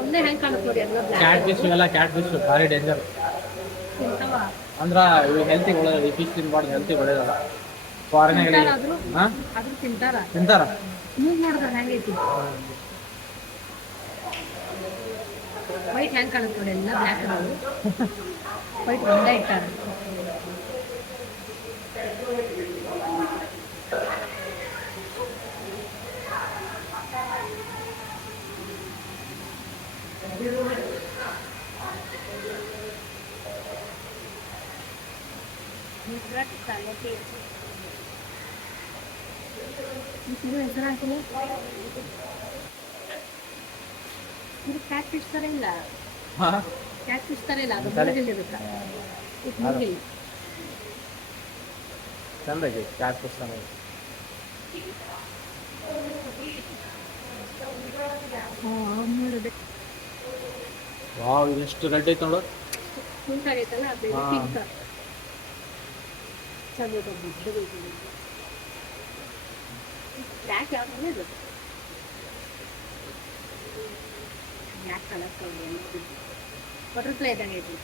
ಒಂದೇ ಹೆಂಗ್ ಕಾಣುತ್ತೆ ನೋಡಿ ಎಲ್ಲ ಕ್ಯಾಟ್ ಬ್ಲ್ಯಾಕ್ ಫಿಶ್ ಇವೆಲ್ಲ ಕ್ಯಾಟ್ ಫಿಶ್ ಭಾರಿ ಡೇಂಜರ್. ತಿಂತಾವ ಅಂದ್ರೆ ಇವು ಹೆಲ್ತಿಗೆ ಒಳ್ಳೆಯದು, ಈ ಫಿಶ್ ತಿನ್ಬಾರ್ದು, ಹೆಲ್ತಿಗೆ ಒಳ್ಳೆಯದಲ್ಲ. ಫಾರಿನಾಗಲಿ ತಿಂತಾರಾದ್ರು ಹಾಂ ಆದ್ರೂ ತಿಂತಾರ. ತಿಂತಾರ. ಮೂಗ್ ನೋಡಿದ್ರ ಹೆಂಗೈತಿ ವೈಟ್ ಹೆಂಗ್ ಕಾಣುತ್ತೆ ನೋಡಿ ಎಲ್ಲ ಬ್ಲ್ಯಾಕ್ ಅದಾವು. ವೈಟ್ ಒಂದ ಇಟ್ಟಾರ. ಹೆಸರು ಹಾಕಿಲ್ಲ ಇದು ಕ್ಯಾಟ್ ಫಿಶ್ ತರ ಇಲ್ಲ. ಹಾಂ ಕ್ಯಾಟ್ ಫಿಶ್ ತರ ಇಲ್ಲ, ಅದು ತಲೆ ಮೂಗಿಲ್ಲ ಇದಕ್ಕ. ಇದು ಮೂಗಿಲ್ಲ. ಚಂದಾಗಿ ಕ್ಯಾಟ್ ಫಿಶ್ ಚೆನ್ನಾಗಿ. ನೋಡಿದೆ ವಾವ್, ಎಷ್ಟು ರೆಡ್ ಐತೆ ನೋಡು. ಪಿಂಕ್ ಆಗೈತಲ್ಲ ಅದು ಹಾ. ಪಿಂಕ್ ಚಂದ ಬ್ಲ್ಯಾಕ್ ಯಾವ್ದು ಇದು ಬ್ಲ್ಯಾಕ್ ಕಲರ್ ಬಟರ್ಫ್ಲೈ ಇದ್ದಂಗೆ ಐತಿ.